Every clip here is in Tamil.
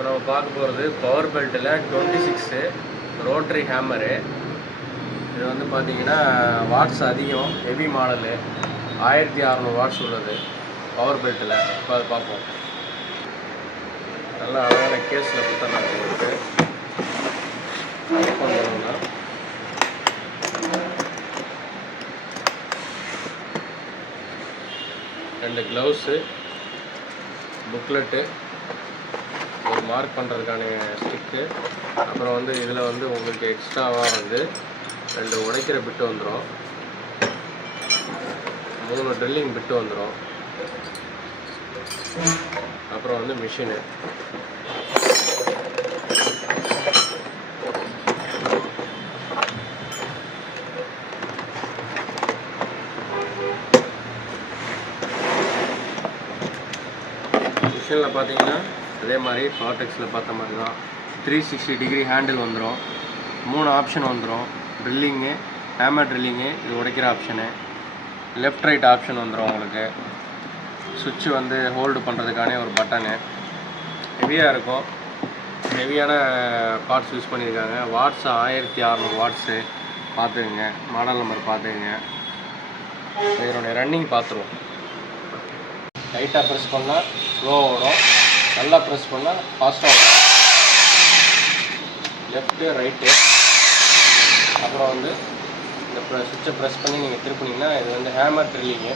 இப்போ நம்ம பார்க்க போகிறது பவர் பெல்ட்டில் டுவெண்ட்டி சிக்ஸு ரோட்ரி ஹேமரு இது வந்து பார்த்தீங்கன்னா வாட்ஸ் அதிகம் ஹெவி மாடலு ஆயிரத்தி அறநூறு வாட்ஸ் உள்ளது பவர் பெல்ட்டில் இப்போ அதை பார்ப்போம். நல்லா அழகான கேஸில் கொடுத்துட்றாங்க உங்களுக்கு. பண்ணணும்னா ரெண்டு க்ளவுஸு புக்லெட்டு ஒரு மார்க் பண்ணுறதுக்கான ஸ்டிக்கு அப்புறம் வந்து இதில் வந்து உங்களுக்கு எக்ஸ்ட்ராவாக வந்து ரெண்டு உடைக்கிற பிட்டு வந்துடும் மூணு ட்ரில்லிங் பிட்டு வந்துடும் அப்புறம் வந்து மிஷினு மிஷினில் பார்த்தீங்கன்னா அதே மாதிரி பாட்டெக்ஸில் பார்த்த மாதிரி தான். த்ரீ சிக்ஸ்டி டிகிரி ஹேண்டில் வந்துடும் மூணு ஆப்ஷன் வந்துடும் ட்ரில்லிங்கு ஹேமர் ட்ரில்லிங்கு இது உடைக்கிற ஆப்ஷனு லெஃப்ட் ரைட் ஆப்ஷன் வந்துடும் உங்களுக்கு. சுவிட்ச் வந்து ஹோல்டு பண்ணுறதுக்கான ஒரு பட்டனு ஹெவியாக இருக்கும். ஹெவியான பார்ட்ஸ் யூஸ் பண்ணியிருக்காங்க. வாட்ஸ் ஆயிரத்தி அறநூறு வாட்ஸு பார்த்துக்குங்க. மாடல் நம்பர் பார்த்துக்குங்க. இதனுடைய ரன்னிங் பார்த்துருவோம். லைட்டாக ப்ரெஸ் பண்ணால் ஸ்லோ ஓடும். நல்லா ப்ரெஸ் பண்ணால் ஃபாஸ்ட்டாக லெஃப்ட்டு ரைட்டு அப்புறம் வந்து இந்த சுவிட்சை ப்ரெஸ் பண்ணி நீங்கள் திருப்பினீங்கன்னா இது வந்து hammer drilling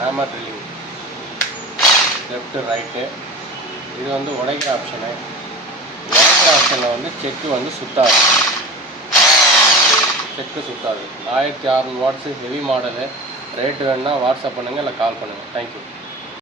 hammer drilling left right இது வந்து உடைக்கிற ஆப்ஷனு உடைக்கிற ஆப்ஷனில் வந்து செக்கு வந்து சுத்தாது. செக்கு சுத்தாது. ஆயிரத்தி அறநூறு வாட்ஸு ஹெவி மாடலு ரேட்டு வேணுன்னா வாட்ஸ்அப் பண்ணுங்கள் இல்லை கால் பண்ணுங்கள் தேங்க்யூ